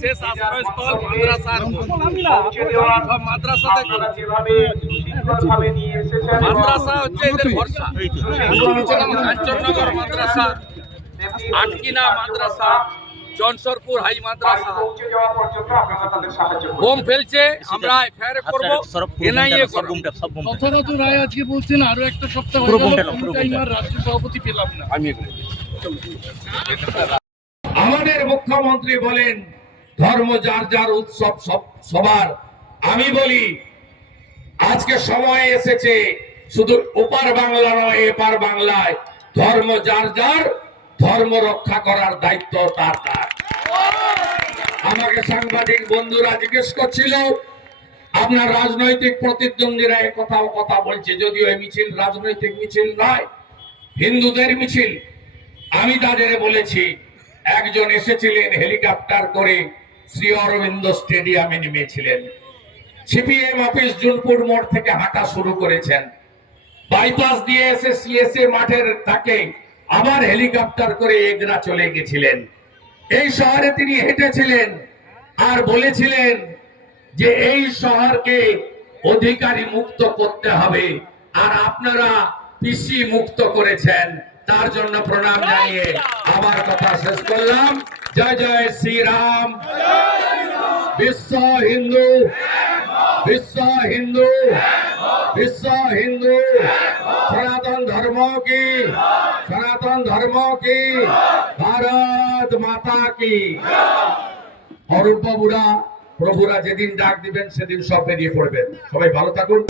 শেষ আশ্রয়স্থল মাদ্রাসাতে মাদ্রাসা হচ্ছে মাদ্রাসা আটকিনা মাদ্রাসা জনসরপুর হাই মাদ্রাসা। বোম ফেলছে আমরা রায় আজকে বলছেন আরও একটা সপ্তাহ সভাপতি পেলাম না। আমি আমাদের মুখ্যমন্ত্রী বলেন, ধর্ম যার যার উৎসব সবার। আমি বলি, আজকে সময় এসেছে শুধু ওপার বাংলা নয়, এপার বাংলায়। ধর্ম যার যার, ধর্ম রক্ষা করার দায়িত্ব তার তার। আমাকে সাংবাদিক বন্ধুরা জিজ্ঞেস করছিল, আপনার রাজনৈতিক প্রতিদ্বন্দ্বীরা এ কথা বলছে, যদিও মিছিল রাজনৈতিক মিছিল নয়, হিন্দুদের মিছিল। আমি তাদের বলেছি, একজন এসেছিলেন হেলিকপ্টার করে শ্রী অরবিন্দ স্টেডিয়ামে নেমেছিলেন। সিপিএম অফিস জুনপুর মোড় থেকে হাঁটা শুরু করেছেন। বাইপাস দিয়ে এসে সিএসএ মাঠের তাকে আবার হেলিকপ্টার করে এগরা চলে গেছিলেন। এই শহরে তিনি হেঁটেছিলেন আর বলেছিলেন যে এই শহরকে অধিকারী মুক্ত করতে হবে। আর আপনারা পিসি মুক্ত করেছেন। তার জন্য প্রণাম জানিয়ে আমার কথা শেষ করলাম। জয় জয় শ্রীরাম। বিশ্ব হিন্দু। বিশ্ব হিন্দু। বিশ্ব হিন্দু। সনাতন ধর্ম কি? সনাতন ধর্ম কি? ভারত মাতা কি? অরূপ বাবুরা প্রভুরা যেদিন ডাক দিবেন, সেদিন সব বেরিয়ে পড়বেন। সবাই ভালো থাকুন।